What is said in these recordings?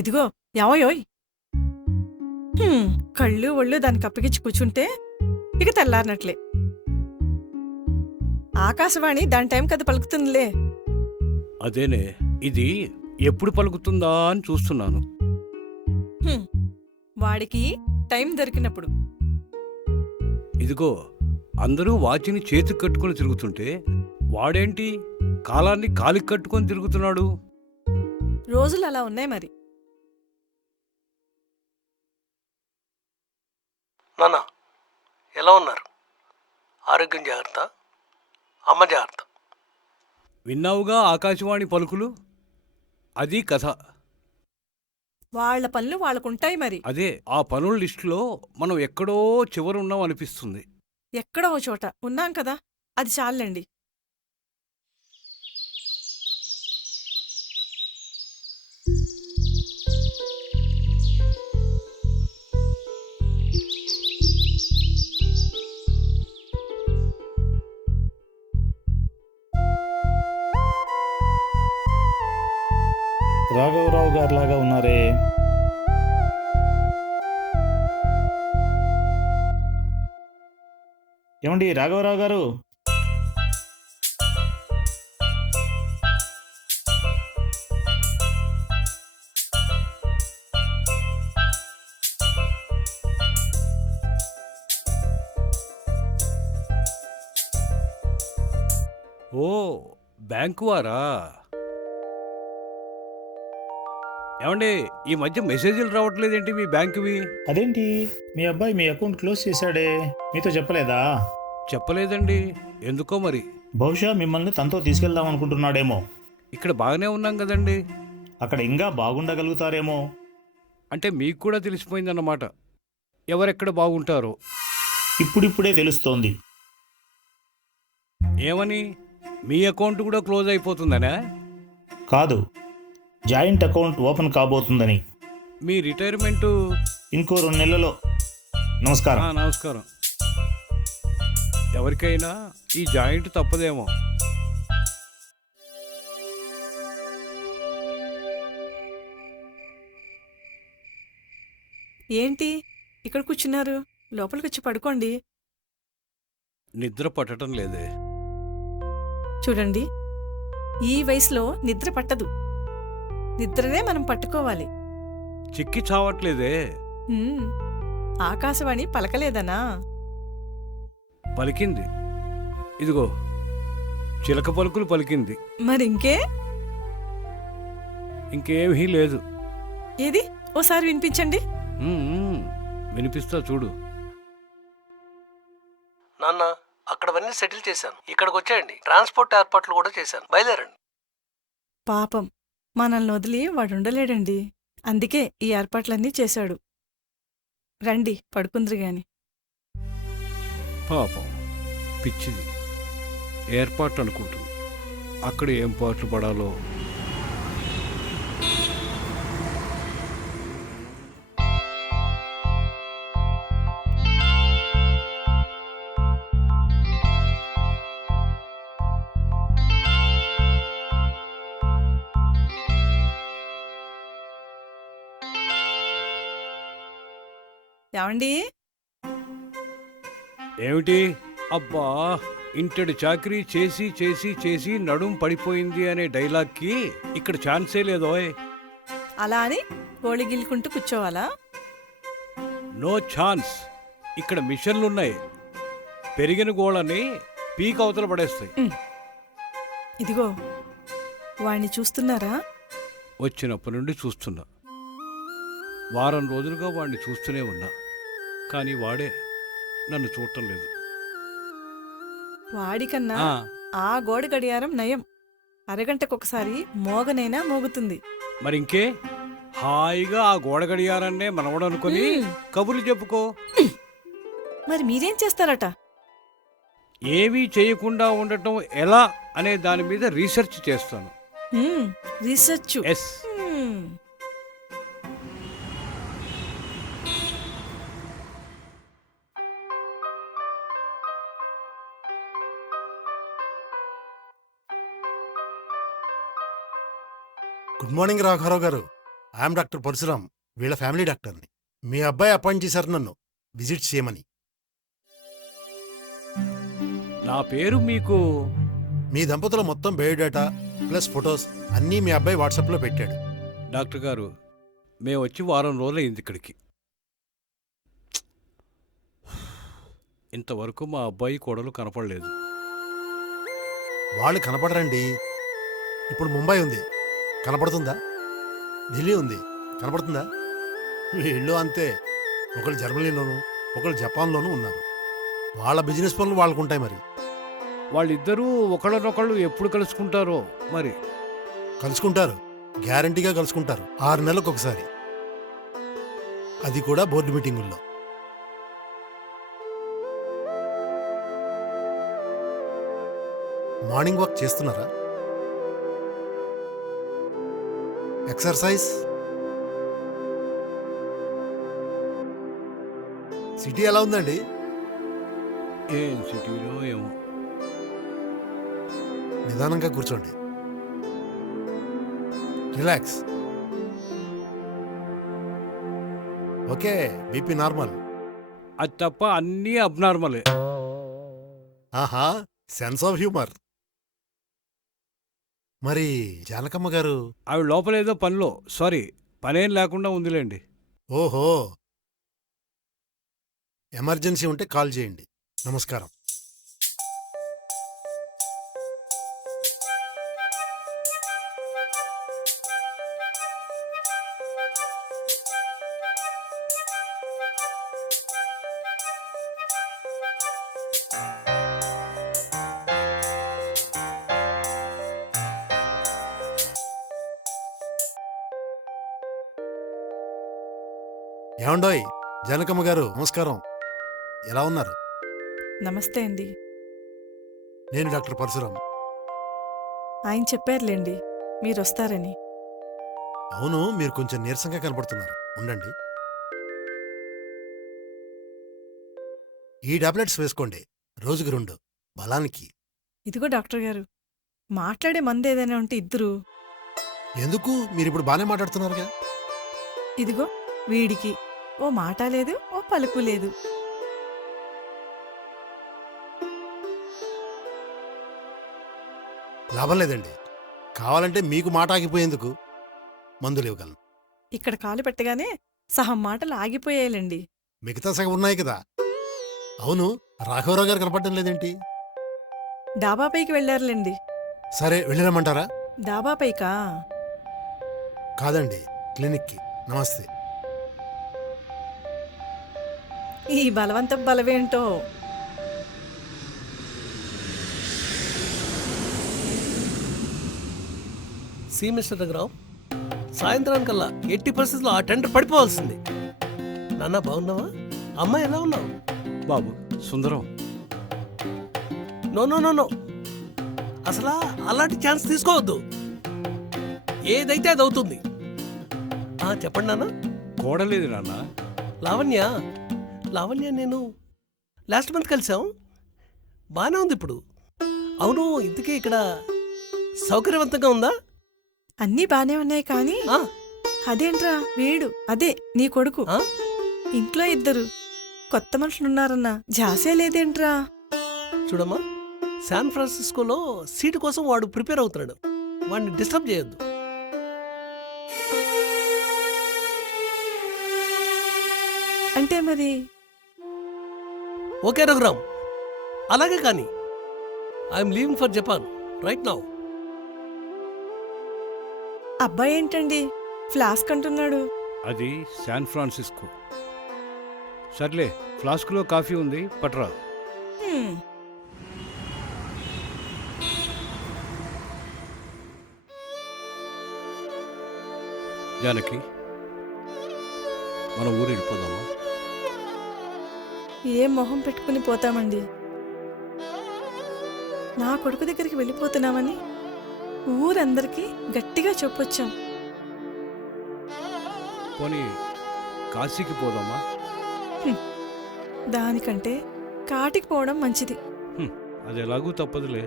ఇదిగో యావయోయ్. కళ్ళు ఒళ్ళు దానికి అప్పగించి కూర్చుంటే ఇక తెల్లారినట్లే. ఆకాశవాణి దాని టైం కదా పలుకుతుందిలే. అదేనే, ఇది ఎప్పుడు పలుకుతుందా అని చూస్తున్నాను. వాడికి టైం దొరికినప్పుడు. ఇదిగో, అందరూ వాచిని చేతికి కట్టుకుని తిరుగుతుంటే వాడేంటి కాలాన్ని కాలికి కట్టుకొని తిరుగుతున్నాడు? రోజులు అలా ఉన్నాయి మరి. నాన్న ఎలా ఉన్నారు? ఆరోగ్యం జాగ్రత్త, అమ్మ జాగ్రత్త. విన్నావుగా ఆకాశవాణి పలుకులు? అది కథ. వాళ్ల పనులు వాళ్ళకుంటాయి మరి. అదే, ఆ పనుల లిస్టులో మనం ఎక్కడో చివరున్నాం అనిపిస్తుంది. ఎక్కడో ఓ చోట ఉన్నాం కదా, అది చాలండి. రాఘవరావు గారిలాగా ఉన్నారే. ఏమండి రాఘవరావు గారు? ఓ, బ్యాంకు వారా? ఏమండి, ఈ మధ్య మెసేజ్లు రావట్లేదేంటి మీ బ్యాంకువి? అదేంటి, మీ అబ్బాయి మీ అకౌంట్ క్లోజ్ చేశాడే, మీతో చెప్పలేదా? చెప్పలేదండి, ఎందుకో మరి. బహుశా మిమ్మల్ని తనతో తీసుకెళ్దాం అనుకుంటున్నాడేమో. ఇక్కడ బాగానే ఉన్నాం కదండి. అక్కడ ఇంకా బాగుండగలుగుతారేమో. అంటే మీకు కూడా తెలిసిపోయిందన్నమాట ఎవరెక్కడ బాగుంటారో. ఇప్పుడిప్పుడే తెలుస్తోంది. ఏమని? మీ అకౌంట్ కూడా క్లోజ్ అయిపోతుందనా? కాదు, జాయింట్ అకౌంట్ ఓపెన్ కాబోతుందని. మీ రిటైర్మెంటు ఇంకో 2 నెలల్లో. నమస్కారం. నమస్కారం. ఎవరికైనా ఈ జాయింట్ తప్పదేమో. ఏంటి ఇక్కడ కూర్చున్నారు? లోపలికొచ్చి పడుకోండి. నిద్ర పట్టడం లేదే. చూడండి, ఈ వయసులో నిద్ర పట్టదు. నిద్రనే మనం పట్టుకోవాలి. చిక్కి చావట్లేదే. ఆకాశవాణి పలకలేదనా? పలికింది. ఇదిగో, చిలక పలుకులు పలికింది. మరింకే? ఇంకేమీ లేదు. ఏది ఓసారి వినిపించండి. వినిపిస్తా చూడు. నాన్న అక్కడవన్నీ సెటిల్ చేశాను, ఇక్కడికి వచ్చేయండి. ట్రాన్స్పోర్ట్ ఏర్పాట్లు కూడా చేశాను, బయలుదేరండి. పాపం, మనల్ని వదిలి వాడు ఉండలేడండి. అందుకే ఈ ఏర్పాట్లన్నీ చేశాడు. రండి పడుకుందరు గాని. పాపం, పిచ్చిది. ఏర్పాటు అనుకుంటుంది. అక్కడ ఏం పాటలు పడాలో. ఏమండి? ఏమిటి? అబ్బా, ఇంటడి చాకరీ చేసి చేసి చేసి నడుం పడిపోయింది అనే డైలాగ్కి ఇక్కడ ఛాన్సే లేదోయ్. అలా అని గోళి గిల్లుకుంటూ కూర్చోవాలా? No chance. ఇక్కడ మిషన్లున్నాయి. పెరిగిన గోళని పీక్ అవతల పడేస్తాయి. ఇదిగో వాణ్ణి చూస్తున్నారా? వచ్చినప్పటి నుండి చూస్తున్నా. వారం రోజులుగా వాడిని చూస్తూనే ఉన్నా, కానీ వాడే నన్ను చూడటం లేదు. వాడికన్నా ఆ, ఆ గోడ గడియారం నయం. అరగంటకొకసారి మోగనైనా మోగుతుంది. మరి ఇంకే హాయిగా ఆ గోడ గడియారాన్నే మనవడనుకొని కబుర్లు చెప్పుకో. మరి మీరేం చేస్తారట? ఏమీ చేయకుండా ఉండటం ఎలా అనే దాని మీద రీసెర్చ్ చేస్తాను. రీసెర్చ్. ఎస్. గుడ్ మార్నింగ్ రాఘవరావు గారు. ఐఎమ్ డాక్టర్ పరశురామ్, వీళ్ళ ఫ్యామిలీ డాక్టర్ని. మీ అబ్బాయి అపాయింట్ చేశారు నన్ను విజిట్ చేయమని. నా పేరు మీకు మీ దంపతుల మొత్తం బయోడేటా ప్లస్ ఫొటోస్ అన్నీ మీ అబ్బాయి వాట్సాప్లో పెట్టాడు. డాక్టర్ గారు, మేము వచ్చి వారం రోజులైంది ఇక్కడికి. ఇంతవరకు మా అబ్బాయి కోడలు కనపడలేదు. వాళ్ళు కనపడరండి. ఇప్పుడు ముంబై ఉంది, కనపడుతుందా? ఢిల్లీ ఉంది, కనపడుతుందా? వీళ్ళు అంతే. ఒకళ్ళు జర్మనీలోను ఒకళ్ళు జపాన్లోనూ ఉన్నారు. వాళ్ళ బిజినెస్ పనులు వాళ్ళకుంటాయి. మరి వాళ్ళిద్దరూ ఒకళ్ళనొకళ్ళు ఎప్పుడు కలుసుకుంటారో మరి. కలుసుకుంటారు, గ్యారంటీగా కలుసుకుంటారు. 6 నెలలకు ఒకసారి, అది కూడా బోర్డు మీటింగుల్లో. మార్నింగ్ వాక్ చేస్తున్నారా? ఎక్సర్సైజ్? సిటీ ఎలా ఉందండి? ఏం సిటీలో ఏమో. నిదానంగా కూర్చోండి, రిలాక్స్. Okay, BP normal. అది తప్ప అన్నీ అబ్నార్మలే. ఆహా, సెన్స్ ఆఫ్ హ్యూమర్. మరి జానకమ్మ గారు? ఆవిడ లోపలేదో పనిలో, సారీ, పనేం లేకుండా ఉందిలేండి. ఓహో, ఎమర్జెన్సీ ఉంటే కాల్ చేయండి. నమస్కారం. ఏమండోయ్ జానకమ్మ గారు, నమస్కారం. ఎలా ఉన్నారు? నమస్తే అండి. నేను డాక్టర్ పరశురామ్. ఆయన చెప్పారులేండి మీరొస్తారని. అవును, మీరు కొంచెం నీరసంగా కనపడుతున్నారు. ఉండండి. ఈ టాబ్లెట్స్ వేసుకోండి, రోజుకి 2 బలానికి. ఇదిగో డాక్టర్ గారు, మాట్లాడే మందు ఏదైనా ఉంటే ఇద్దరు. ఎందుకు? మీరిప్పుడు బాగానే మాట్లాడుతున్నారుగా. ఇదిగో వీడికి ఓ మాట లేదు, ఓ పలుకు లేదు. లాభం లేదండి. కావాలంటే మీకు మాట ఆగిపోయేందుకు మందులు ఇవ్వగలను. ఇక్కడ కాలు పెట్టగానే సహం మాటలు ఆగిపోయాయండి. మిగతా సగం ఉన్నాయి కదా. అవును, రాఘవరావు గారు కనపడడం లేదేంటి? డాబాపైకి వెళ్ళారులేండి. సరే, వెళ్ళిరమ్మంటారా? డాబాపైకా? కాదండి, క్లినిక్కి. నమస్తే. ఈ బలవంత బలవేంటో. సి మిస్టర్ రఘురావు, సాయంత్రానికల్లా ఎట్టి పరిస్థితుల్లో ఆ టెండర్ పడిపోవాల్సింది. నాన్న బాగున్నావా? అమ్మాయి ఎలా ఉన్నావు? బాబు సుందరం, నో నో నో నో, అసలు అలాంటి ఛాన్స్ తీసుకోవద్దు. ఏదైతే అది అవుతుంది. చెప్పండి నాన్న. కోడలేదు నాన్న. లావణ్య, లావణ్య నేను లాస్ట్ మంత్ కలిసాం. బాగానే ఉంది ఇప్పుడు. అవును, ఇంతకీ ఇక్కడ సౌకర్యవంతంగా ఉందా? అన్నీ బానే ఉన్నాయి కానీ ఆ, అదేంట్రా వీడు, అదే నీ కొడుకు, ఆ? ఇంట్లో ఇద్దరు కొత్త మనుషులున్నారన్న జాసే లేదేంట్రా? చూడమ్మా, శాన్ ఫ్రాన్సిస్కోలో సీటు కోసం వాడు ప్రిపేర్ అవుతున్నాడు. వాడిని డిస్టర్బ్ చేయొద్దు. అంటే మరి ఓకే రఘురామ్, అలాగే కానీ I'm leaving for Japan right now. అబ్బాయి ఏంటండి ఫ్లాస్క్ అంటున్నాడు? అది శాన్ ఫ్రాన్సిస్కో. సర్లే, ఫ్లాస్క్లో కాఫీ ఉంది, పట్రా. హ్మ్. జానకి, మన ఊరు వెళ్ళిపోదామా? ఏ మొహం పెట్టుకుని పోతామండి? నా కొడుకు దగ్గరికి వెళ్ళిపోతున్నామని ఊరందరికీ గట్టిగా చెప్పొచ్చాం. పోనీ కాశీకి పోదామా? దానికంటే కాటికి పోవడం మంచిది. అది ఎలాగూ తప్పదులే.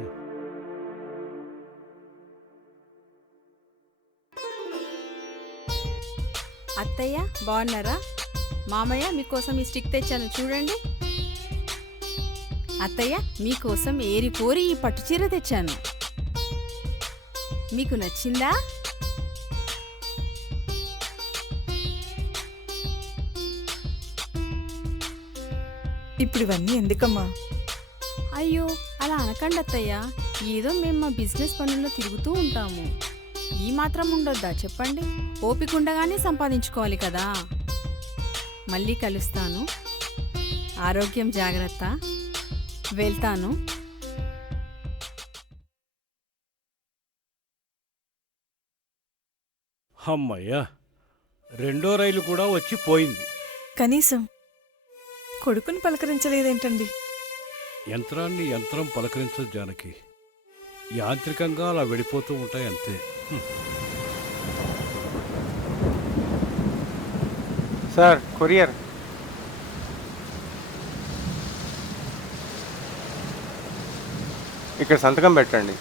అత్తయ్య బాగున్నారా? మామయ్య మీకోసం ఈ స్టిక్ తెచ్చాను చూడండి. అత్తయ్య మీకోసం ఏరి కోరి ఈ పట్టు చీర తెచ్చాను. మీకు నచ్చిందా? ఇప్పుడు ఇవన్నీ ఎందుకమ్మా? అయ్యో అలా అనకండి అత్తయ్య. ఏదో మేము మా బిజినెస్ పనుల్లో తిరుగుతూ ఉంటాము. ఈ మాత్రం ఉండొద్దా చెప్పండి? ఓపిక ఉండగానే సంపాదించుకోవాలి కదా. మళ్ళీ కలుస్తాను. ఆరోగ్యం జాగ్రత్త. వెళ్తాను. అమ్మయ్యా, రెండో రైలు కూడా వచ్చి పోయింది. కనీసం కొడుకుని పలకరించలేదేంటండి? యంత్రాన్ని యంత్రం పలకరించదు జానకి. యాంత్రికంగా అలా వెళ్ళిపోతూ ఉంటాయి అంతే. Sir courier. ఇక్కడ సంతకం పెట్టండి.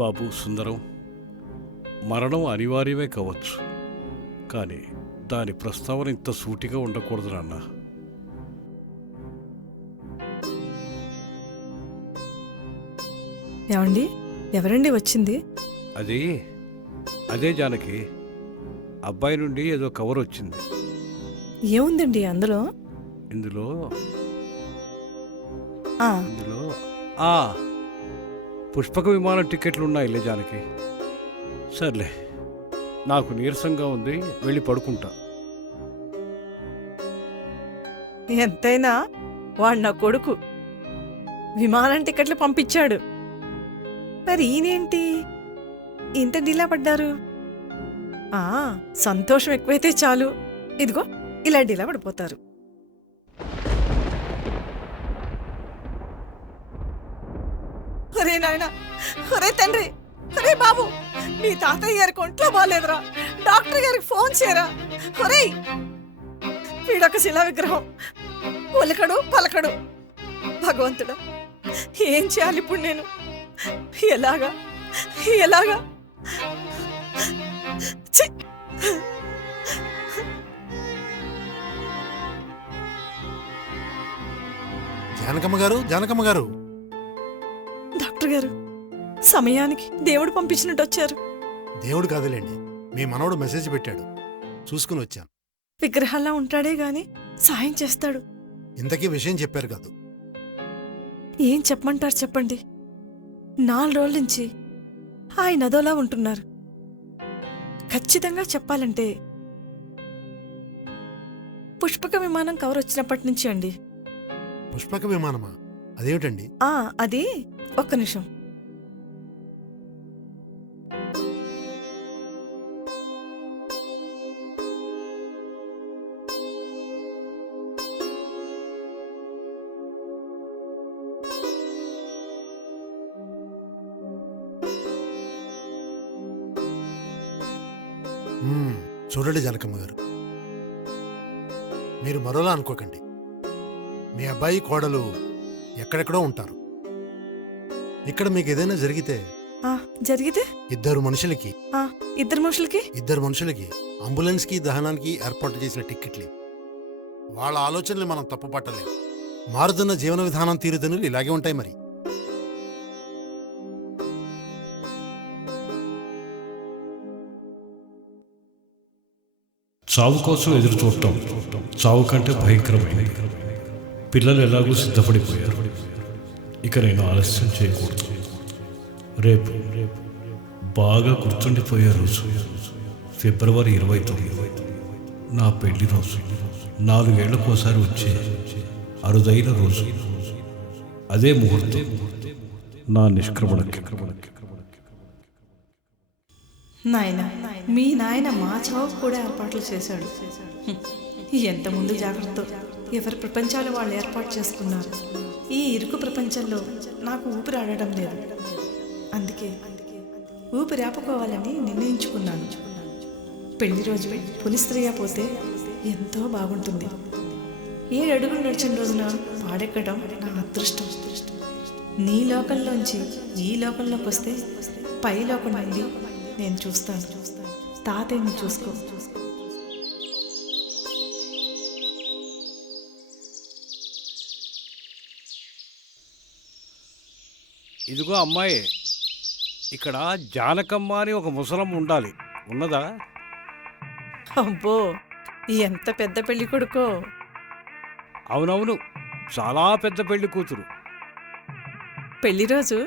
బాబు సుందరం, మరణం అనివార్యమే కావచ్చు, కానీ దాని ప్రస్తావన ఇంత సూటిగా ఉండకూడదు నాన్న. ఏమండి, ఎవరండి వచ్చింది? అదే జానకి, అబ్బాయి నుండి ఏదో కవర్ వచ్చింది. ఏముందండి అందులో? ఇందులో ఆ, ఇందులో పుష్పక విమానం టికెట్లు ఉన్నాయిలే జానకి. సర్లే, నాకు నీరసంగా ఉంది, వెళ్ళి పడుకుంటా. ఎంతైనా వాడు నా కొడుకు. విమానం టికెట్లు పంపించాడు. మరి ఈయనేంటి ఇంత డీలా పడ్డారు? సంతోషం ఎక్కువైతే చాలు, ఇదిగో ఇలా డీలా పడిపోతారు. ఒరే నాయనా, ఒరే తండ్రి, ఒరే బాబు, మీ తాతయ్య గారికి ఒంట్లో బాగాలేదురా, డాక్టర్ గారికి ఫోన్ చేయరా. ఒరే, వీడొక శిలా విగ్రహం, ఒలకడు పలకడు. భగవంతుడా, ఏం చేయాలి ఇప్పుడు నేను? ఎలాగా ఎలాగా? ఛీ! జానకమ్మ గారు, డాక్టర్ గారు, సమయానికి దేవుడు పంపించినట్టు వచ్చారు. దేవుడు కాదులేండి, మీ మనవడు మెసేజ్ పెట్టాడు, చూసుకుని వచ్చాను. విగ్రహాల్లో ఉంటాడే గాని సాయం చేస్తాడు. ఇంతకీ విషయం చెప్పారు కాదు. ఏం చెప్పమంటారు చెప్పండి? 4 రోజుల నుంచి ఆయన అదోలా ఉంటున్నారు. ఖచ్చితంగా చెప్పాలంటే పుష్పక విమానం కవర్ వచ్చినప్పటి నుంచి అండి. పుష్పక విమానమా? అదేమిటండి? అది ఒక్క నిమిషం. చూడండి జానకమ్మ గారు, మీరు మరోలా అనుకోకండి. మీ అబ్బాయి కోడలు ఎక్కడెక్కడో ఉంటారు. ఇక్కడ మీకు ఏదైనా జరిగితే ఆ, జరిగితే ఇద్దరు మనుషులకి ఆ, ఇద్దరు మనుషులకి అంబులెన్స్కి దహనానికి ఏర్పాటు చేసిన టిక్కెట్లే. వాళ్ళ ఆలోచనలు మనం తప్పుపట్టలేం. మారుతున్న జీవన విధానం తీరుదనులు ఇలాగే ఉంటాయి మరి. చావు కోసం ఎదురు చూడటం చావు కంటే భయంకరమైనది. పిల్లలు ఎలాగూ సిద్ధపడిపోయారు. ఇక నేను ఆలస్యం చేయకూడదు. రేపు బాగా గుర్తుండిపోయే రోజు ఫిబ్రవరి 29, నా పెళ్లి రోజు. 4 ఏళ్లకోసారి వచ్చే అరుదైన రోజు. అదే ముహూర్తం నా నిష్క్రమణకి. నాయన, మీ నాయన మా చావుకు కూడా ఏర్పాట్లు చేశాడు. ఎంత ముందు జాగ్రత్త. ఎవరి ప్రపంచాలు వాళ్ళు ఏర్పాటు చేసుకున్నారు. ఈ ఇరుకు ప్రపంచంలో నాకు ఊపిరి ఆడడం లేదు. అందుకే ఊపిరి ఆపుకోవాలని నిర్ణయించుకున్నాను. పెళ్లి రోజు పునిస్త్రీగా పోతే ఎంతో బాగుంటుంది. 7 అడుగులు నడిచిన రోజున పాడెక్కడం నా అదృష్టం. నీ లోకంలోంచి ఈ లోకంలోకి వస్తే పై లోకం నుండి నేను చూస్తాను. తాతయ్యని చూసుకో. ఇదిగో అమ్మాయి, ఇక్కడ జానకమ్మ అని ఒక ముసలమ్మ ఉండాలి. ఉన్నదా? అబ్బో, ఎంత పెద్ద పెళ్లి కొడుకో. అవునవును, చాలా పెద్ద పెళ్లి కూతురు. పెళ్లి రోజు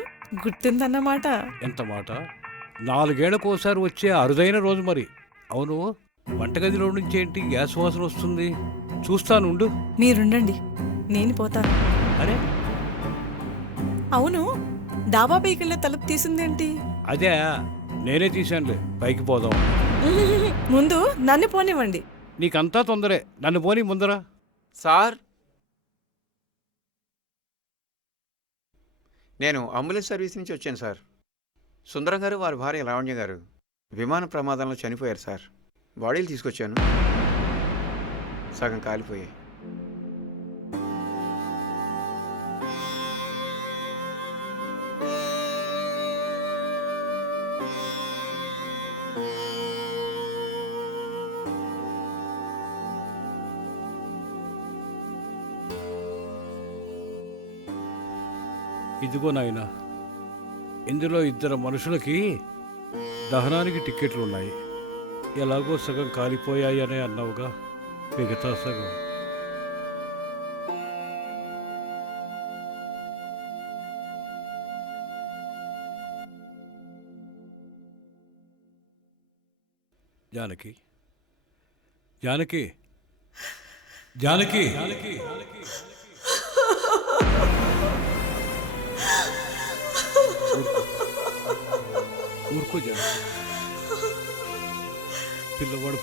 గుర్తుందన్నమాట. ఎంత మాట! 4 ఏళ్లకోసారి వచ్చే అరుదైన రోజు మరి. అవును, వంటగదిలో నుంచి ఏంటి గ్యాస్ వాసన వస్తుంది? చూస్తానుండు. మీరుండండి, నేను పోతాను. అరే, అవును, డాబా పైకెళ్ళే తలుపు తీసిందేంటి? అదే నేనే తీశానులే. పైకి పోదాం. ముందు నన్ను పోనివ్వండి. నీకంతా తొందరే, నన్ను పోని ముందరా. సార్, నేను అంబులెన్స్ సర్వీస్ నుంచి వచ్చాను సార్. సుందరం గారు, వారి భార్య లావణ్య గారు విమాన ప్రమాదంలో చనిపోయారు సార్. బాడీలు తీసుకొచ్చాను, సగం కాలిపోయాయి. ఇదిగో నాయనా, ఇందులో 2 మనుషులకి దహనానికి టిక్కెట్లు ఉన్నాయి. ఎలాగో సగం కాలిపోయాయి అనే అన్నావుగా, మిగతా సగం జానకి. జానకి, జానకి, జానకి, ఊరుకో జానకి. పిల్లవాడు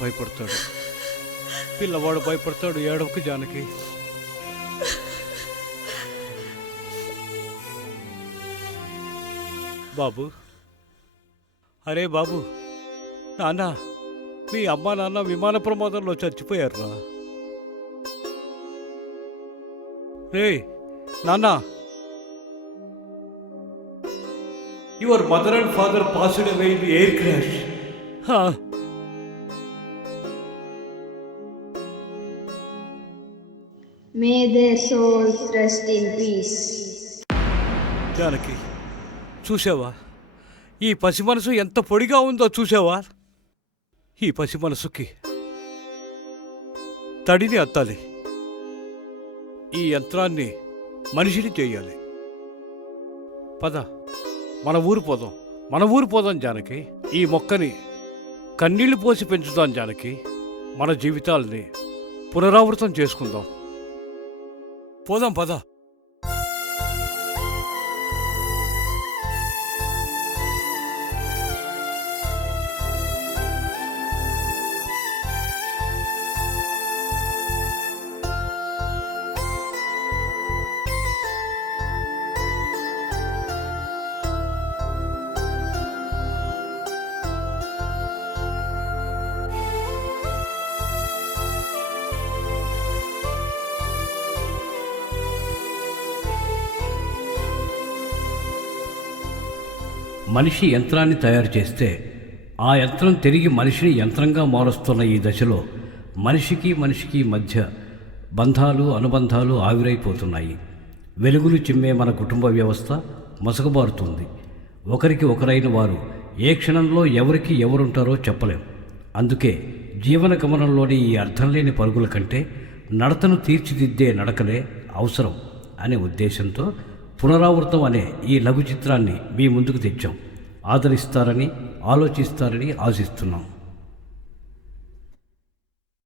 భయపడతాడు. ఏడవకు జానకి. బాబు, అరే బాబు, నాన్న, మీ అమ్మా నాన్న విమాన ప్రమాదంలో చచ్చిపోయారురా. రే నాన్న, your mother and father passed away in air crash. May their souls rest in peace. Janaki, చూసావా? ఈ పసి మనసు ఎంత పొడిగా ఉందో చూసావా? ఈ పసి మనసుకి తడిని అత్తాలి. ఈ యంత్రాన్ని మనిషిని చేయాలి. పద, మన ఊరు పోదాం జానకి. ఈ మొక్కని కన్నీళ్లు పోసి పెంచుదాం జానకి. మన జీవితాల్ని పునరావృతం చేసుకుందాం. పోదాం, పద. మనిషి యంత్రాన్ని తయారు చేస్తే ఆ యంత్రం తిరిగి మనిషిని యంత్రంగా మారుస్తున్న ఈ దశలో మనిషికి మధ్య బంధాలు అనుబంధాలు ఆవిరైపోతున్నాయి. వెలుగులు చిమ్మే మన కుటుంబ వ్యవస్థ మసకబారుతుంది. ఒకరికి ఒకరైన వారు ఏ క్షణంలో ఎవరికి ఎవరుంటారో చెప్పలేం. అందుకే జీవన గమనంలోని ఈ అర్థం లేని పరుగుల కంటే నడతను తీర్చిదిద్దే నడకలే అవసరం అనే ఉద్దేశంతో పునరావృతం అనే ఈ లఘు చిత్రాన్ని మీ ముందుకు తెచ్చాం. ఆదరిస్తారని ఆలోచిస్తారని ఆశిస్తున్నాం.